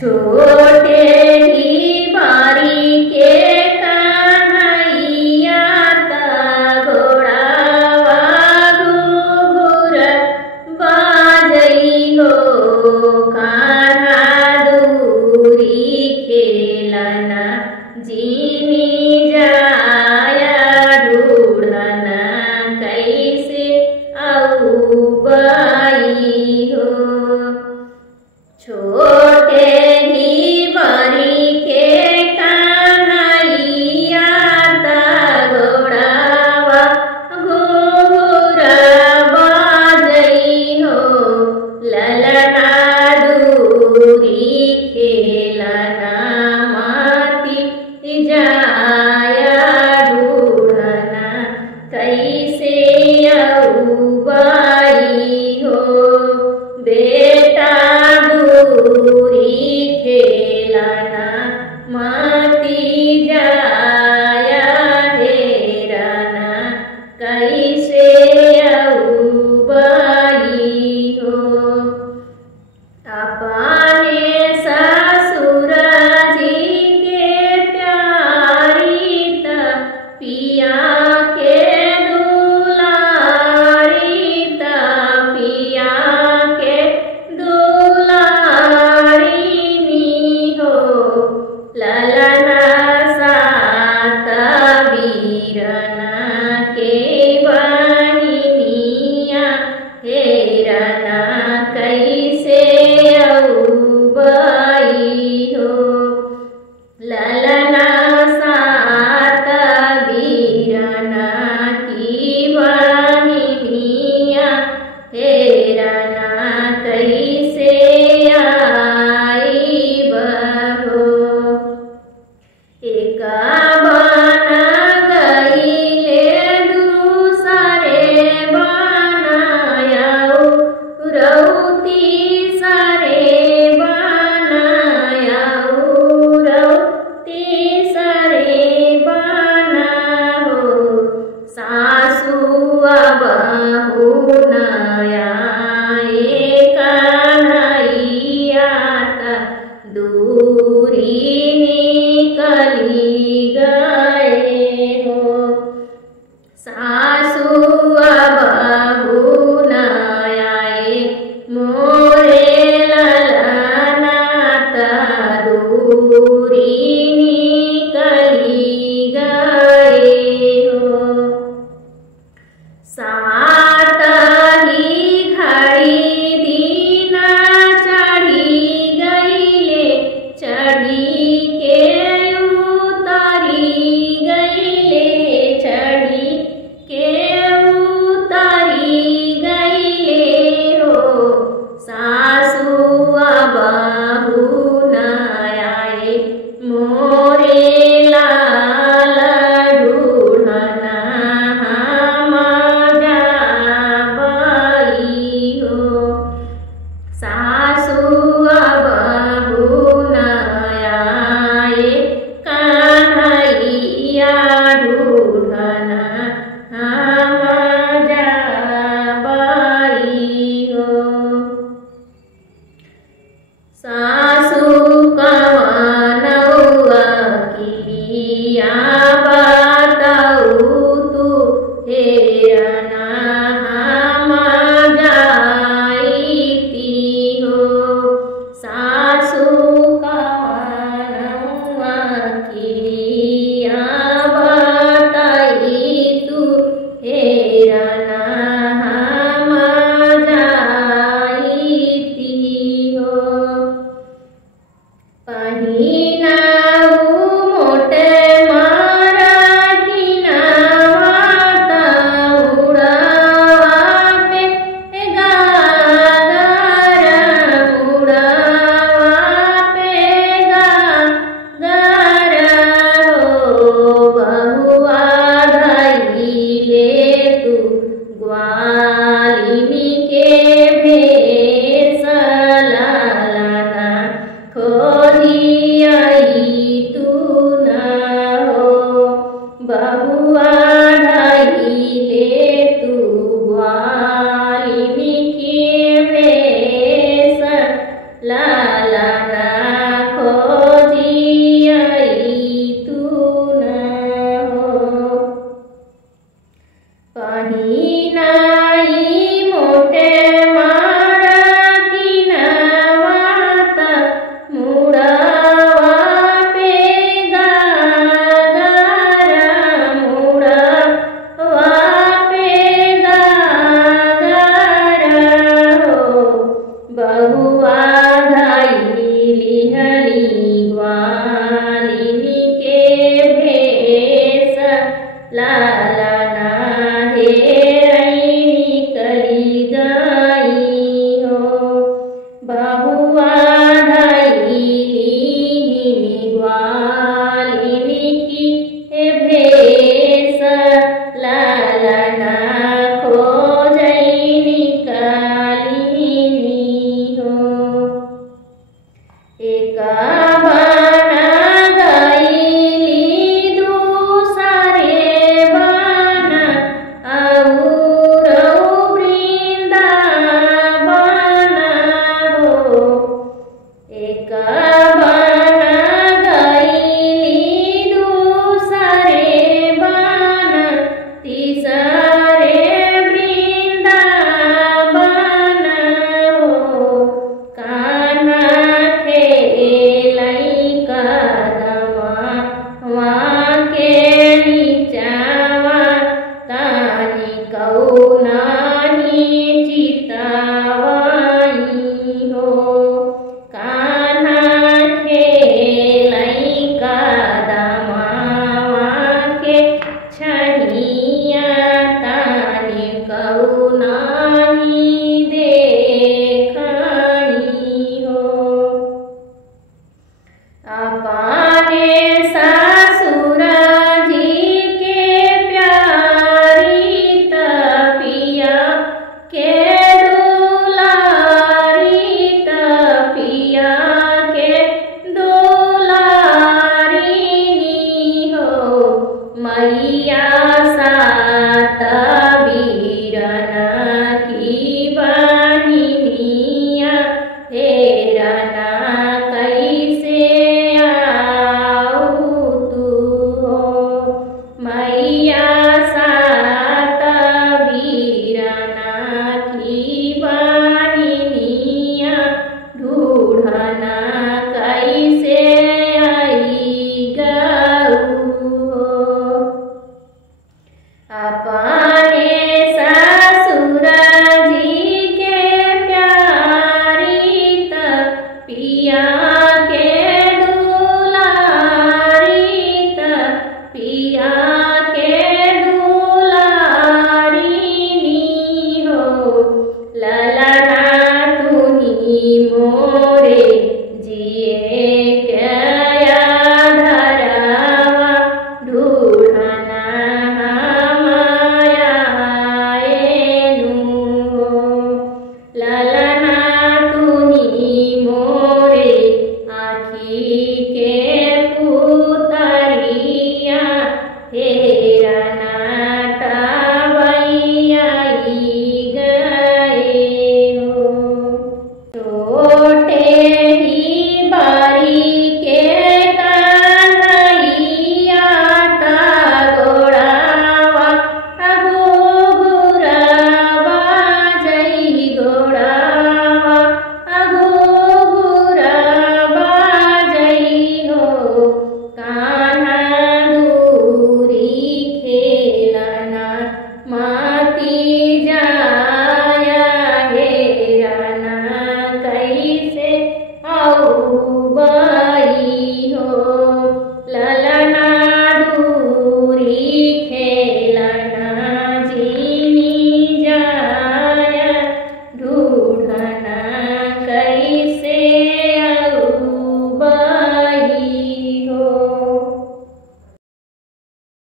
छोटे ही बारीके कन्हैया घोड़ावा घुघुर बाजई हो कान्हा दूरी खेलना जीनी जाया ढूढ़ना कैसे औबाई हो। छोटे ही बारीके कन्हैया घोड़ावा घुघुर बाजई हो ललना दूरी खेलना माती जाया ढूढ़ना कैसे औबाई हो। बेटा दूरी खेलना माती जाया हेरना कैसे औबाई हो। अपने ससुर जी के प्यारी त पिया के दुलारी त पिया के दुलारी हो ललना सात वीरना के बहिनिया हेरना कैसे औबाई हो। ललना सात वीरना की बहिनिया हेरना कैसे आई बहो। एक बन गईले दूसरे बनायाऊ रौती सरे बनायाऊ रौती सरे बना हो सासु बहू नया कन्हैया दूरी निकली गए हो। सासु बहू नया मोरे ललना दूरी निकली गए हो। सात ही घड़ी दिन चढ़ी गईले चढ़ी के उतरी गईले चढ़ी के उतरी गईले हो। सासु बहू नया मोरे लाल ढूढ़ना हम जाबई हो। सासु बहू नया कन्हैया ढूढ़ना हम जाबई हो। सासु कवनौआ किलिया बताऊ तू हेरना हम जाईती हो। सासु कवनौआ किलिया बताई तू हेरना हम जाईती हो। पहिनाऊ मोटे मराठीना वाता अपने ससुर जी के प्यारी त पिया के दुलारी त पिया के दुलारी हो ललना तुही मोरे जिए क्या धरावा ढूढ़ना हमायानु ललना तुही मोरे आखी के पुतरिया हेरा नाटा बैया गए हो छोटे ही बारी के कन्हैया ता गोड़ावा अघोघुरवा जई गोड़ावा अघोघुरवा जई हो कान्हा दूरी खेलना माती जाया हेराना कैसे आऊ